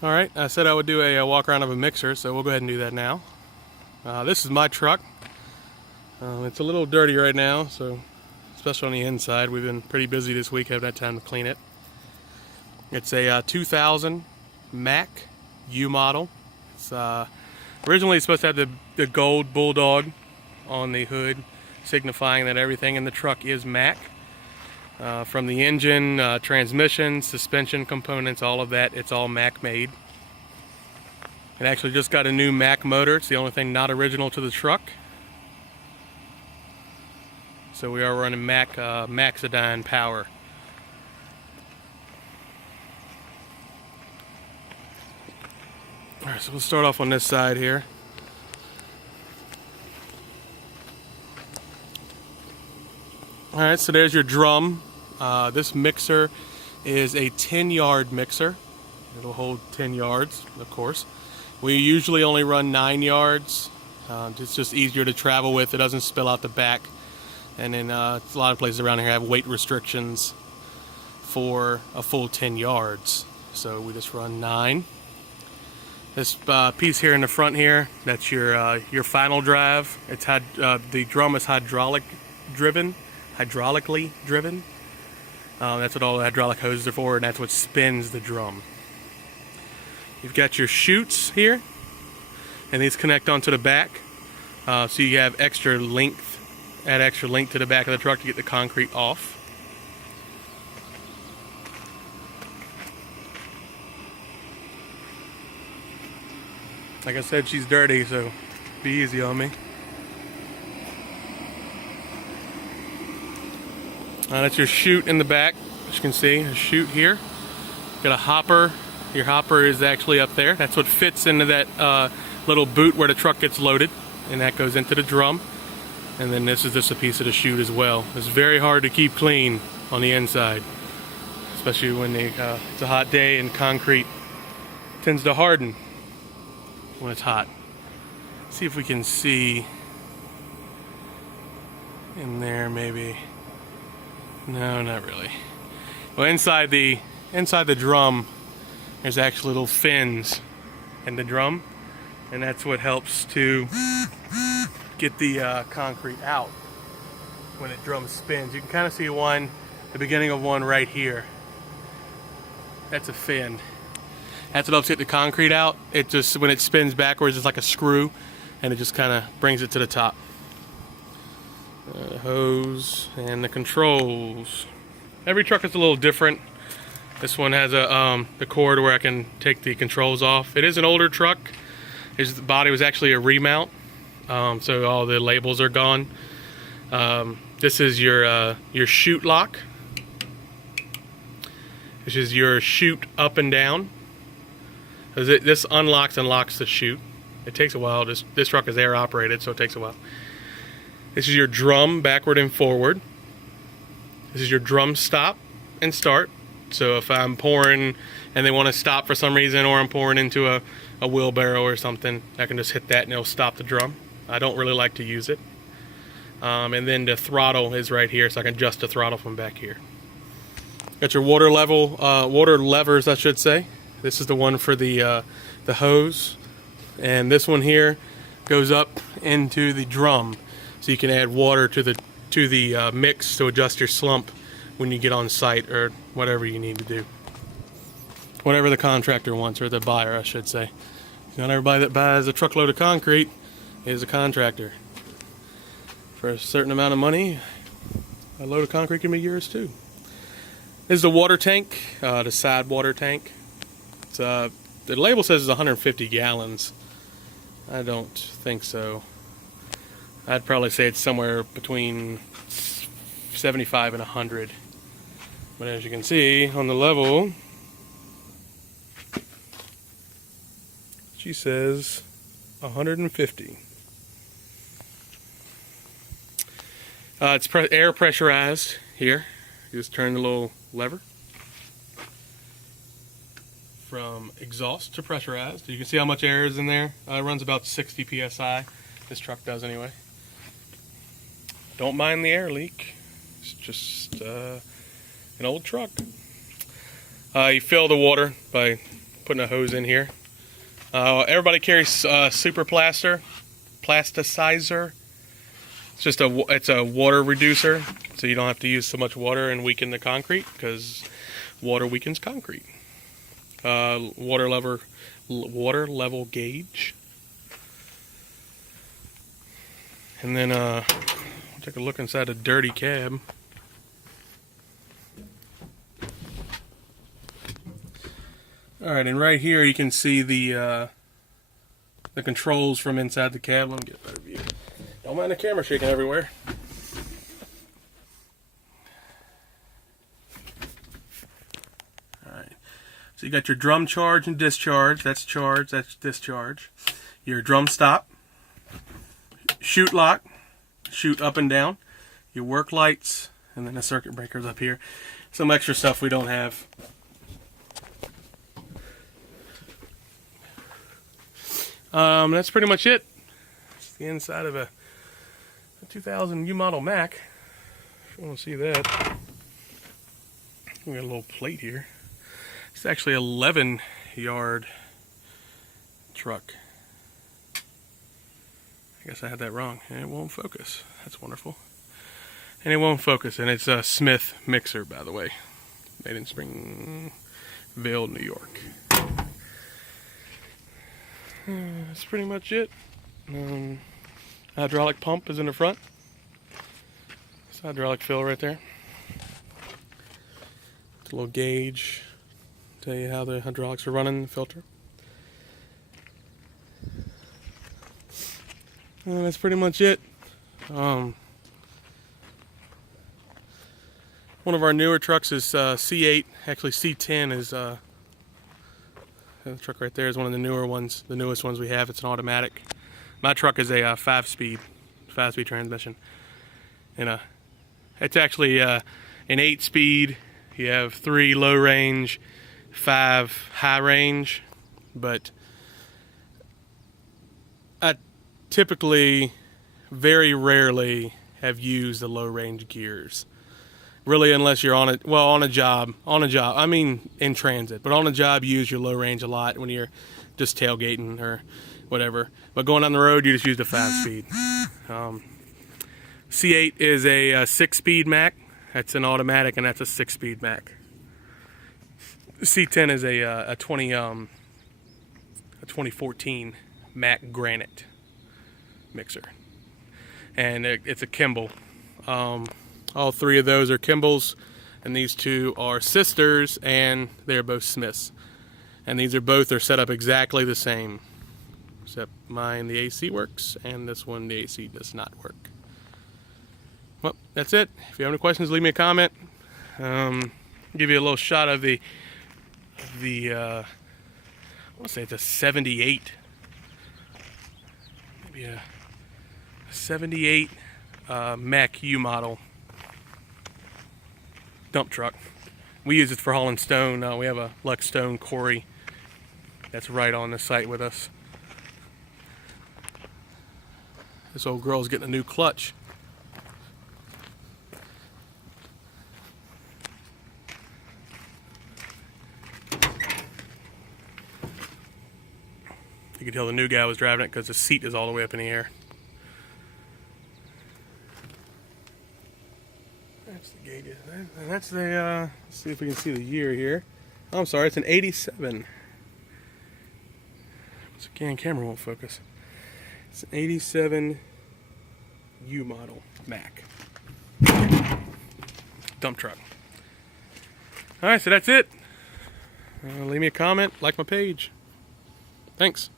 Alright, I said I would do a walk around of a mixer, so we'll go ahead and do that now. This is my truck. It's a little dirty right now, so especially on the inside. We've been pretty busy this week, haven't had time to clean it. It's a 2000 Mack U model. It's originally supposed to have the gold bulldog on the hood, signifying that everything in the truck is Mack. From the engine, transmission, suspension components, all of that, it's all Mack made. It actually just got a new Mack motor. It's the only thing not original to the truck. So we are running Mack Maxidine power. Alright, so we'll start off on this side here. Alright, so there's your drum. This mixer is a 10-yard mixer. It'll hold 10 yards, of course. We usually only run 9 yards. It's just easier to travel with. It doesn't spill out the back. And then a lot of places around here have weight restrictions for a full 10 yards. So we just run 9. This piece here in the front here, that's your final drive. It's the drum is hydraulically driven. That's what all the hydraulic hoses are for, and that's what spins the drum. You've got your chutes here, and these connect onto the back, so you have extra length. Add extra length to the back of the truck to get the concrete off. Like I said, she's dirty, so be easy on me. That's your chute in the back. As you can see, a chute here. Got a hopper. Your hopper is actually up there. That's what fits into that little boot where the truck gets loaded, and that goes into the drum. And then this is just a piece of the chute as well. It's very hard to keep clean on the inside, especially when it's a hot day and concrete tends to harden when it's hot. Let's see if we can see in there maybe. No, not really. Well, inside the drum, there's actually little fins in the drum, and that's what helps to get the concrete out when the drum spins. You can kind of see the beginning of one right here. That's a fin. That's what helps get the concrete out. It just, when it spins backwards, it's like a screw, and it just kind of brings it to the top. Hose and the controls. Every truck is a little different. This one has the cord where I can take the controls off. It is an older truck. The body was actually a remount, so all the labels are gone. This is your chute lock. This is your chute up and down. This unlocks and locks the chute. It takes a while. This truck is air operated, so it takes a while. This is your drum backward and forward. This is your drum stop and start. So if I'm pouring and they want to stop for some reason, or I'm pouring into a wheelbarrow or something, I can just hit that and it'll stop the drum. I don't really like to use it. And then the throttle is right here, so I can adjust the throttle from back here. Got your water levers, I should say. This is the one for the hose, and this one here goes up into the drum. So you can add water to the mix to adjust your slump when you get on site, or whatever you need to do. Whatever the contractor wants, or the buyer, I should say. Not everybody that buys a truckload of concrete is a contractor. For a certain amount of money, a load of concrete can be yours too. This is the water tank, the side water tank. The label says it's 150 gallons. I don't think so. I'd probably say it's somewhere between 75 and 100. But as you can see on the level, she says 150. It's air pressurized here. You just turn the little lever from exhaust to pressurized. You can see how much air is in there. It runs about 60 psi. This truck does anyway. Don't mind the air leak. It's just an old truck. You fill the water by putting a hose in here. Everybody carries super plasticizer. It's a water reducer, so you don't have to use so much water and weaken the concrete, because water weakens concrete. Water level gauge. And then take a look inside a dirty cab. Alright, and right here you can see the controls from inside the cab. Let me get a better view. Don't mind the camera shaking everywhere. Alright, so you got your drum charge and discharge. That's charge, that's discharge. Your drum stop. Chute lock, chute up and down, your work lights, and then the circuit breakers up here. Some extra stuff we don't have. That's pretty much it. It's the inside of a 2000 U model Mack. If you want to see that, we got a little plate here. It's actually an 11-yard truck. I guess I had that wrong, and it won't focus. That's wonderful. And it won't focus, and it's a Smith mixer, by the way. Made in Springville, New York. That's pretty much it. Hydraulic pump is in the front. It's hydraulic fill right there. It's a little gauge. Tell you how the hydraulics are running, the filter. That's pretty much it. One of our newer trucks is C8. Actually, C10 is the truck right there is one of the newer ones, the newest ones we have. It's an automatic. My truck is a 5-speed transmission, and it's actually an 8-speed. You have 3 low range, 5 high range, but I typically, very rarely, have used the low range gears. Really, unless you're on a job. I mean, in transit, but on a job, you use your low range a lot when you're just tailgating or whatever. But going on the road, you just use the 5-speed. C8 is a 6-speed Mack. That's an automatic, and that's a 6-speed Mack. C10 is a 2014 Mack Granite mixer, and it's a Kimball. All 3 of those are Kimballs, and these 2 are sisters, and they're both Smiths. And these are set up exactly the same, except mine, the AC works, and this one, the AC does not work. Well, that's it. If you have any questions, leave me a comment. Give you a little shot of the I want to say it's a 78, maybe a 78 Mack U model dump truck. We use it for hauling stone. We have a Lex Stone quarry that's right on the site with us. This old girl's getting a new clutch. You could tell the new guy was driving it because the seat is all the way up in the air. That's the gauge. And that's the, let's see if we can see the year here. Oh, I'm sorry, it's an 87. So again, camera won't focus. It's an 87 U model Mack dump truck. Alright, so that's it. Leave me a comment, like my page. Thanks.